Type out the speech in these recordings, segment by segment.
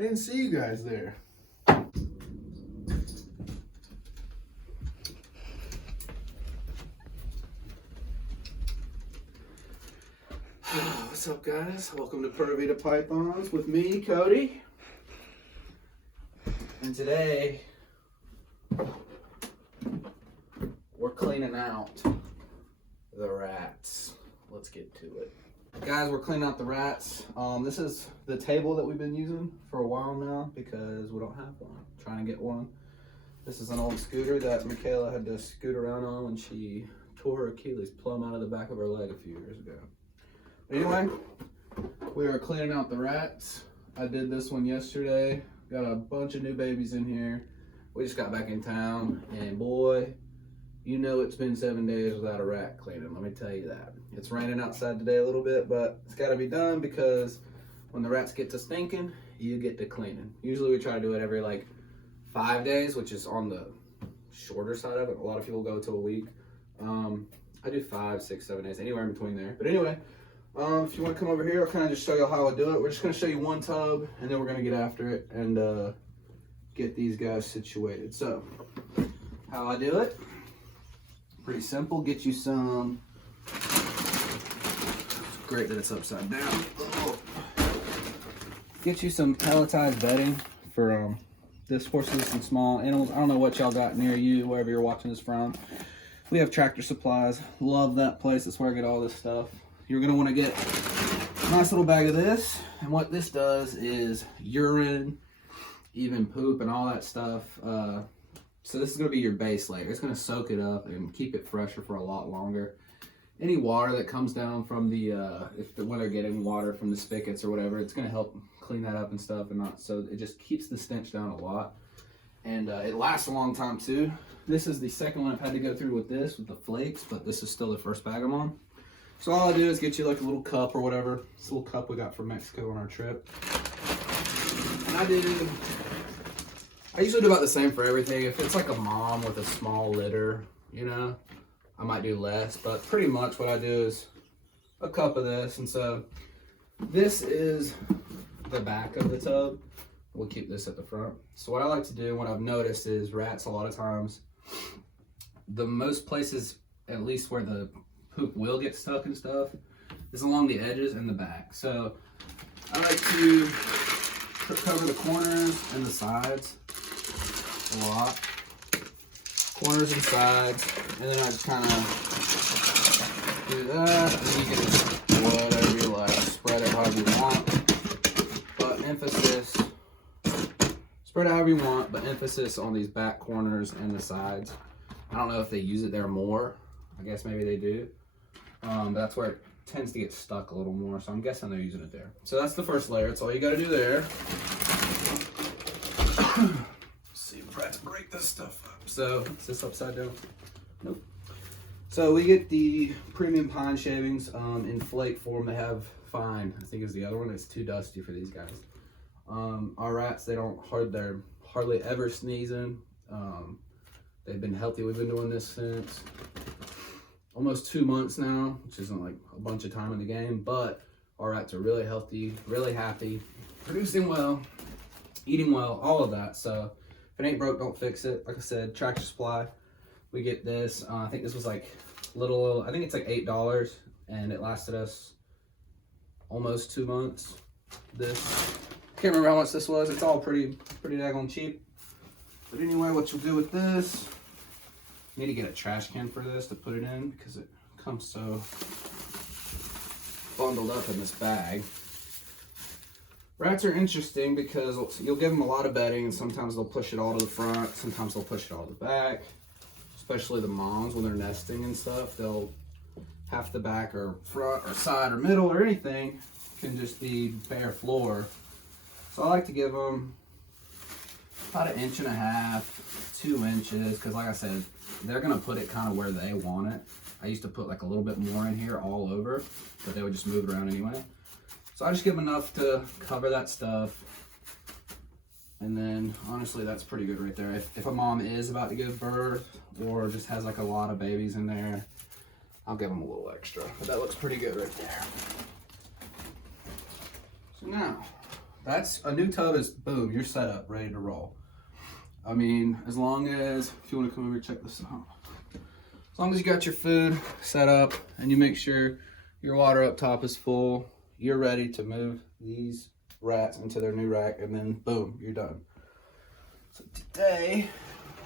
I didn't see you guys there. What's up, guys? Welcome to Pura Vida Pythons with me, Cody. And today, we're cleaning out the rats. Let's get to it. Guys, we're cleaning out the rats. This is the table that we've been using for a while now because we don't have one. I'm trying to get one. This is an old scooter that Michaela had to scoot around on when she tore her Achilles plumb out of the back of her leg a few years ago. But anyway, we are cleaning out the rats. I did this one yesterday. Got a bunch of new babies in here. We just got back in town, and boy, you know it's been 7 days without a rat cleaning, let me tell you that. It's raining outside today a little bit, but it's gotta be done because when the rats get to stinking, you get to cleaning. Usually we try to do it every like 5 days, which is on the shorter side of it. A lot of people go to a week. I do 5, 6, 7 days, anywhere in between there. But anyway, if you want to come over here, I'll kind of just show you how I do it. We're just going to show you one tub, and then we're going to get after it and get these guys situated. So, how I do it, pretty simple. Get you some, it's great that it's upside down. Get you some pelletized bedding for this horses and small animals. I don't know what y'all got near you, wherever you're watching this from. We have Tractor Supplies. Love that place. That's where I get all this stuff. You're going to want to get a nice little bag of this. And what this does is urine, even poop and all that stuff. So this is going to be your base layer. It's going to soak it up and keep it fresher for a lot longer. Any water that comes down from when they're getting water from the spigots or whatever, it's going to help clean that up and stuff. So it just keeps the stench down a lot. And it lasts a long time too. This is the second one I've had to go through with the flakes, but this is still the first bag I'm on. So all I do is get you like a little cup or whatever. This little cup we got from Mexico on our trip. And I usually do about the same for everything. If it's like a mom with a small litter, you know, I might do less, but pretty much what I do is a cup of this. And so this is the back of the tub. We'll keep this at the front. So what I like to do, what I've noticed is rats a lot of times, the most places, at least where the poop will get stuck and stuff, is along the edges and the back. So I like to cover the corners and the sides a lot. Corners and sides, and then I just kind of do that, and you can just whatever you like, spread it however you want, but emphasis, spread it however you want, but emphasis on these back corners and the sides. I don't know if they use it there more. I guess maybe they do. But that's where it tends to get stuck a little more, so I'm guessing they're using it there. So that's the first layer. That's all you got to do there. Let's see if I have to break this stuff up. So is this upside down? Nope. So we get the premium pine shavings in flake form. They have fine, I think is the other one. It's too dusty for these guys. Our rats, they're hardly ever sneezing. They've been healthy. We've been doing this since almost 2 months now, which isn't like a bunch of time in the game, but our rats are really healthy, really happy, producing well, eating well, all of that. So if it ain't broke, don't fix it. Like I said, Tractor Supply, we get this. I think this was like I think it's like $8, and it lasted us almost 2 months. This, can't remember how much this was. It's all pretty daggone cheap. But anyway, what you'll do with this, you need to get a trash can for this to put it in because it comes so bundled up in this bag. Rats are interesting because you'll give them a lot of bedding, and sometimes they'll push it all to the front, sometimes they'll push it all to the back. Especially the moms when they're nesting and stuff, they'll half the back or front or side or middle or anything can just be bare floor. So I like to give them about 1.5 inches, 2 inches, because like I said, they're gonna put it kind of where they want it. I used to put like a little bit more in here all over, but they would just move it around anyway. So I just give them enough to cover that stuff. And then honestly, that's pretty good right there. If a mom is about to give birth or just has like a lot of babies in there, I'll give them a little extra. But that looks pretty good right there. So now, that's a new tub is boom, you're set up, ready to roll. I mean, as long as, if you want to come over and check this out, as long as you got your food set up and you make sure your water up top is full, you're ready to move these rats into their new rack, and then boom, you're done. So today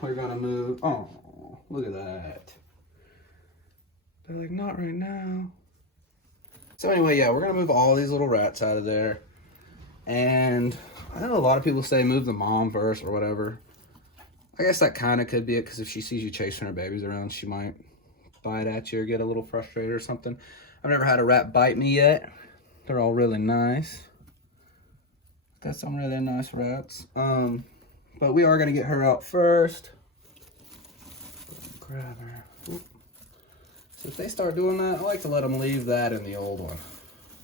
we're gonna move. Oh, look at that. They're like, not right now. So anyway, yeah, we're gonna move all these little rats out of there. And I know a lot of people say move the mom first or whatever. I guess that kind of could be it, because if she sees you chasing her babies around, she might bite at you or get a little frustrated or something. I've never had a rat bite me yet. They're all really nice. Got some really nice rats. But we are gonna get her out first. Grab her. Oop. So if they start doing that, I like to let them leave that in the old one.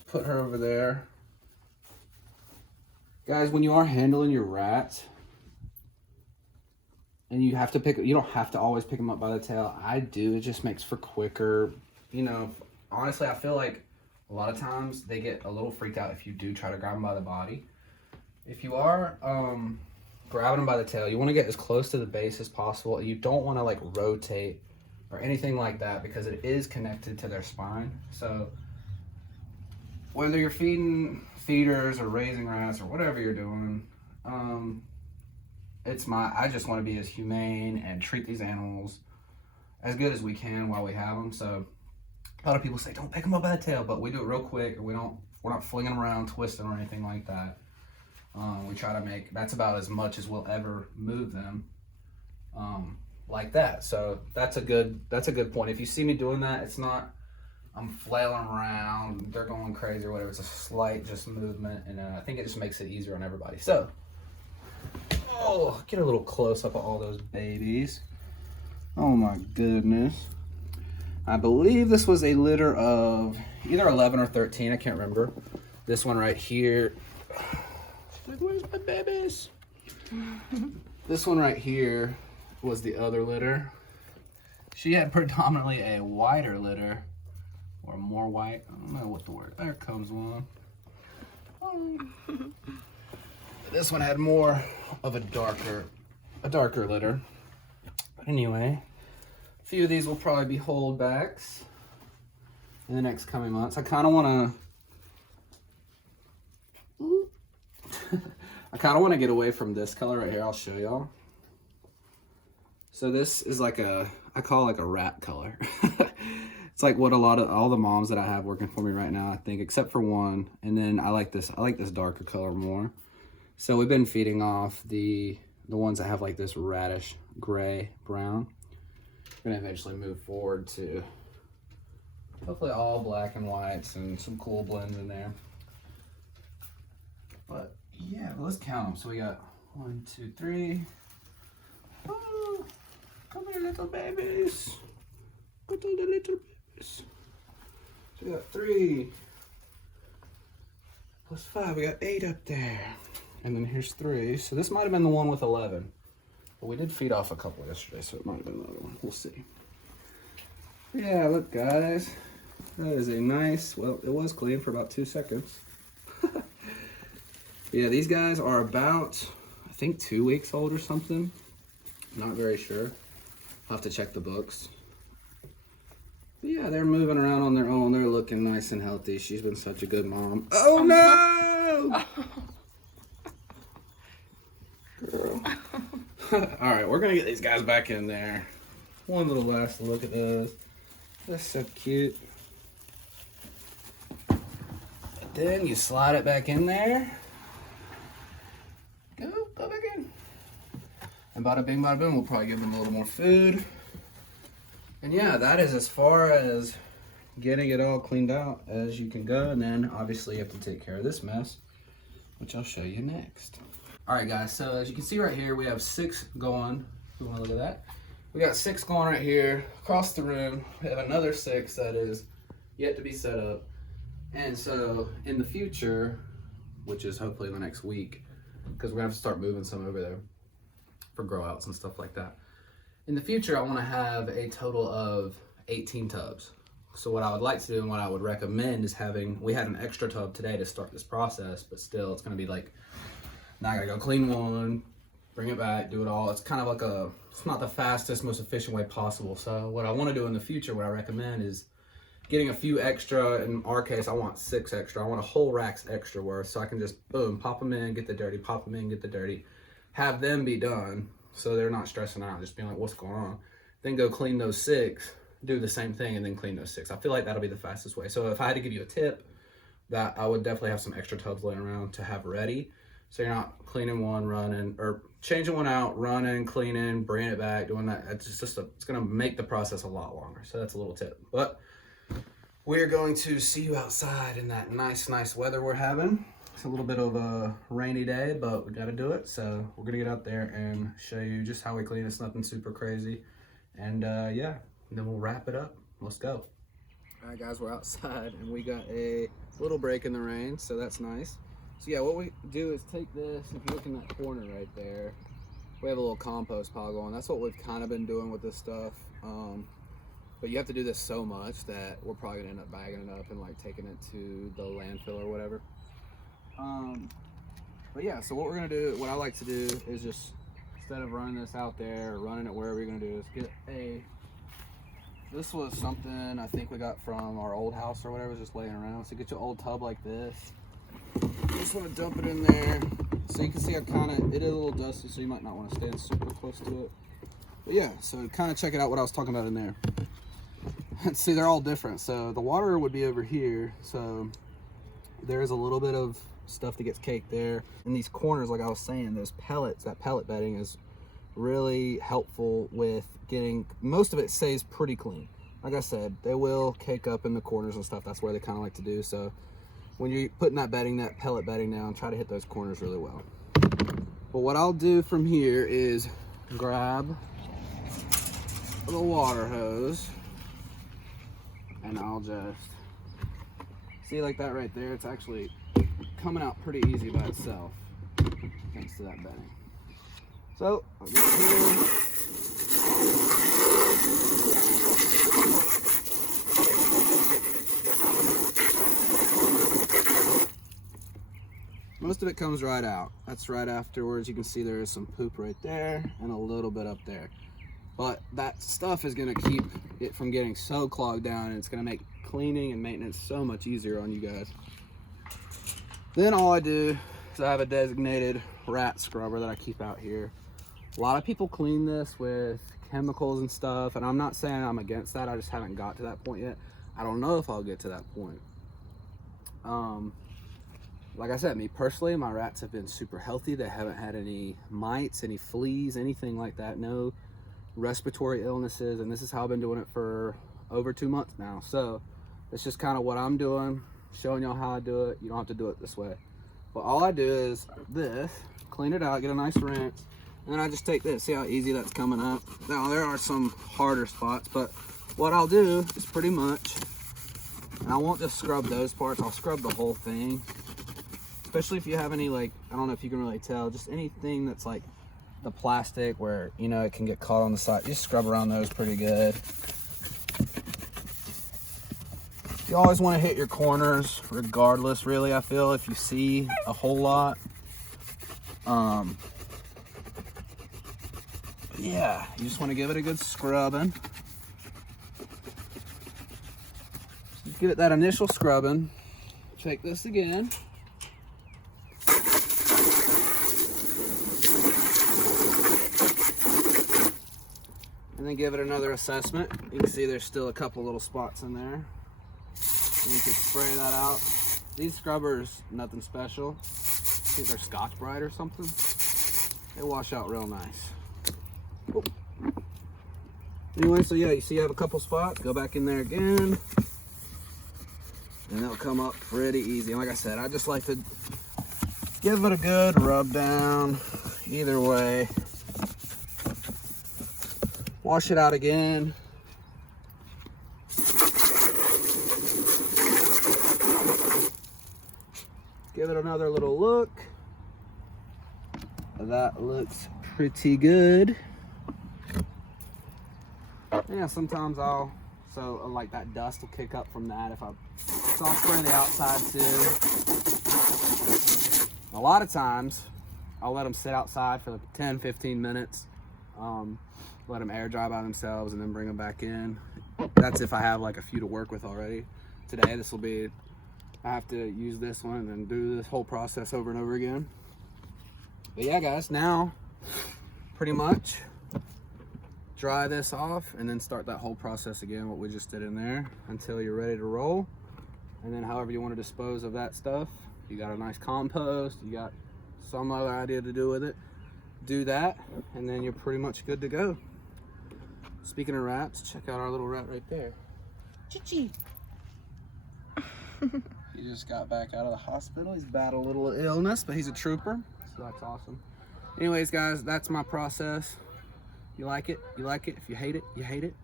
Put her over there. Guys, when you are handling your rats, and you have to you don't have to always pick them up by the tail. I do, it just makes for quicker, you know, honestly, I feel like a lot of times they get a little freaked out if you do try to grab them by the body. If you are grabbing them by the tail, you want to get as close to the base as possible. You don't want to like rotate or anything like that, because it is connected to their spine. So whether you're feeding feeders or raising rats or whatever you're doing, I just want to be as humane and treat these animals as good as we can while we have them. So a lot of people say don't pick them up by the tail, but we do it real quick. We're not flinging them around, twisting or anything like that. We try to make, that's about as much as we'll ever move them like that. So that's a good point. If you see me doing that, it's not I'm flailing around, they're going crazy or whatever. It's a slight just movement, and I think it just makes it easier on everybody. So, oh, get a little close up of all those babies. Oh my goodness. I believe this was a litter of either 11 or 13, I can't remember. This one right here. Like, where's my babies? This one right here was the other litter. She had predominantly a whiter litter, or more white. I don't know what the word. There comes one. This one had more of a darker litter. But anyway, a few of these will probably be holdbacks in the next coming months. I kind of want to get away from this color right here. I'll show y'all. So this is like I call it like a rat color. It's like what all the moms that I have working for me right now, I think, except for one. And then I like this darker color more. So we've been feeding off the ones that have like this radish gray brown. We're gonna eventually move forward to hopefully all black and whites and some cool blends in there. But yeah, let's count them. So we got 1, 2, 3. Oh, come here, little babies. Little babies. So we got 3 plus 5. We got 8 up there. And then here's 3. So this might have been the one with 11. But we did feed off a couple yesterday, so it might have been another one. We'll see. Yeah, look, guys. That is a nice, well, it was clean for about 2 seconds. Yeah, these guys are about, I think, 2 weeks old or something. Not very sure. I'll have to check the books. But yeah, they're moving around on their own. They're looking nice and healthy. She's been such a good mom. Oh no! Girl. All right, we're gonna get these guys back in there. One little last look at those. That's so cute. And then you slide it back in there. Go back in. And bada bing, bada boom, we'll probably give them a little more food. And yeah, that is as far as getting it all cleaned out as you can go. And then obviously you have to take care of this mess, which I'll show you next. All right, guys, so as you can see right here, we have 6 going. If you want to look at that. We got 6 going right here across the room. We have another 6 that is yet to be set up. And so in the future, which is hopefully the next week, because we're gonna have to start moving some over there for grow outs and stuff like that. In the future, I want to have a total of 18 tubs. So what I would like to do and what I would recommend is we had an extra tub today to start this process, but still it's gonna be like, now I gotta go clean one, bring it back, do it all. It's kind of like it's not the fastest, most efficient way possible. So what I wanna do in the future, what I recommend is getting a few extra. In our case, I want 6 extra. I want a whole rack's extra worth, so I can just boom, pop them in, get the dirty, pop them in, get the dirty, have them be done, so they're not stressing out, just being like, what's going on? Then go clean those 6, do the same thing, and then clean those 6. I feel like that'll be the fastest way. So if I had to give you a tip, that I would definitely have some extra tubs laying around to have ready, so you're not cleaning one, running, or changing one out, running, cleaning, bringing it back, doing that. It's gonna make the process a lot longer. So that's a little tip. But we're going to see you outside in that nice weather we're having. It's a little bit of a rainy day, but we gotta do it. So we're gonna get out there and show you just how we clean. It's nothing super crazy. And yeah, and then we'll wrap it up. Let's go. All right, guys, we're outside and we got a little break in the rain, so that's nice. So yeah, what we do is take this, if you look in that corner right there, we have a little compost pile going. That's what we've kind of been doing with this stuff. But you have to do this so much that we're probably gonna end up bagging it up and like taking it to the landfill or whatever. But yeah, so what we're gonna do, what I like to do is just, instead of running this out there or running it wherever you're gonna do, is this was something I think we got from our old house or whatever, just laying around. So get your old tub like this. You just wanna dump it in there. So you can see it is a little dusty, so you might not wanna stand super close to it. But yeah, so kind of check it out what I was talking about in there. See, they're all different. So the water would be over here. So there is a little bit of stuff that gets caked there. In these corners, like I was saying, those pellets, that pellet bedding is really helpful with getting, most of it stays pretty clean. Like I said, they will cake up in the corners and stuff. That's where they kind of like to do. So when you're putting that pellet bedding down, try to hit those corners really well. But what I'll do from here is grab the water hose, and I'll just, see like that right there, it's actually coming out pretty easy by itself, thanks to that bedding. So, I'll get here. Most of it comes right out. That's right afterwards. You can see there is some poop right there and a little bit up there. But that stuff is gonna keep it from getting so clogged down, and it's gonna make cleaning and maintenance so much easier on you guys. Then all I do is I have a designated rat scrubber that I keep out here. A lot of people clean this with chemicals and stuff, and I'm not saying I'm against that, I just haven't got to that point yet. I don't know if I'll get to that point. Like I said, me personally, my rats have been super healthy. They haven't had any mites, any fleas, anything like that. No respiratory illnesses, and this is how I've been doing it for over 2 months now. So it's just kind of what I'm doing, showing y'all how I do it. You don't have to do it this way, but all I do is this, clean it out, get a nice rinse, and then I just take this. See how easy that's coming up? Now there are some harder spots, but what I'll do is pretty much, and I won't just scrub those parts, I'll scrub the whole thing, especially if you have any, like, I don't know if you can really tell, just anything that's like the plastic where, you know, it can get caught on the side. Just scrub around those pretty good. You always want to hit your corners regardless, really, I feel, if you see a whole lot. Yeah, you just want to give it a good scrubbing. Just give it that initial scrubbing. Take this again. And then give it another assessment. You can see there's still a couple little spots in there. You can spray that out. These scrubbers, nothing special. I think they're Scotch-Brite or something. They wash out real nice. Oh. Anyway, so yeah, you see you have a couple spots. Go back in there again. And they'll come up pretty easy. And like I said, I just like to give it a good rub down either way. Wash it out again. Give it another little look. That looks pretty good. Yeah, sometimes I'll So like that dust will kick up from that. So I'll spray the outside too. A lot of times I'll let them sit outside for like 10-15 minutes. Let them air dry by themselves and then bring them back in. That's if I have like a few to work with already. Today this will be, I have to use this one and then do this whole process over and over again. But yeah guys, now pretty much dry this off and then start that whole process again, what we just did in there, until you're ready to roll. And then however you want to dispose of that stuff, you got a nice compost, you got some other idea to do with it, do that, and then you're pretty much good to go. Speaking of rats, check out our little rat right there. Chichi. He just got back out of the hospital. He's battled a little illness, but he's a trooper, so that's awesome. Anyways guys, that's my process. You like it, you like it. If you hate it, you hate it.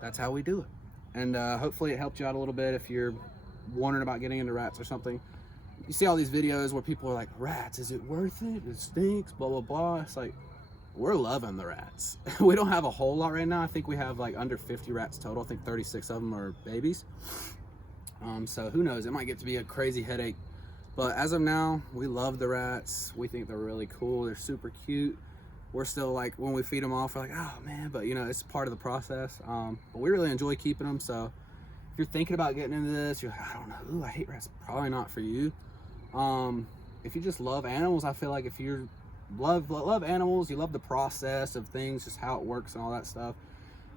That's how we do it. And hopefully it helped you out a little bit if you're wondering about getting into rats or something. You see all these videos where people are like, rats, is it worth it? It stinks, blah, blah, blah. It's like, we're loving the rats. We don't have a whole lot right now. I think we have like under 50 rats total. I think 36 of them are babies. So who knows, it might get to be a crazy headache. But as of now, we love the rats. We think they're really cool. They're super cute. We're still like, when we feed them off, we're like, oh man, but you know, it's part of the process. But we really enjoy keeping them. So if you're thinking about getting into this, you're like, I don't know, ooh, I hate rats, probably not for you. If you just love animals, I feel like if you love animals, you love the process of things, just how it works and all that stuff,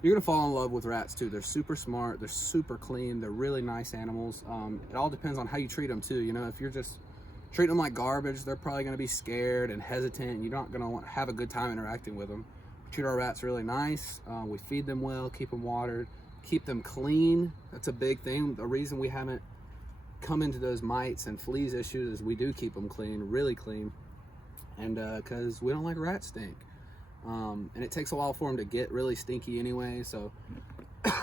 you're gonna fall in love with rats too. They're super smart, they're super clean, they're really nice animals. It all depends on how you treat them too. You know, if you're just treating them like garbage, they're probably gonna be scared and hesitant, and you're not gonna want to have a good time interacting with them. We treat our rats really nice. We feed them well, keep them watered, keep them clean. That's a big thing. The reason we haven't come into those mites and fleas issues is we do keep them clean, really clean, and because we don't like rat stink. And it takes a while for them to get really stinky anyway. So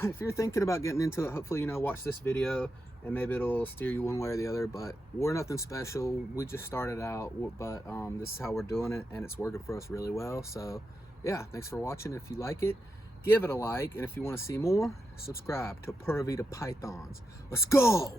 if you're thinking about getting into it, hopefully, you know, watch this video and maybe it'll steer you one way or the other. But we're nothing special. We just started out, but this is how we're doing it, and it's working for us really well. So yeah, thanks for watching. If you like it, give it a like, and if you want to see more, subscribe to Pura Vida Pythons. Let's go.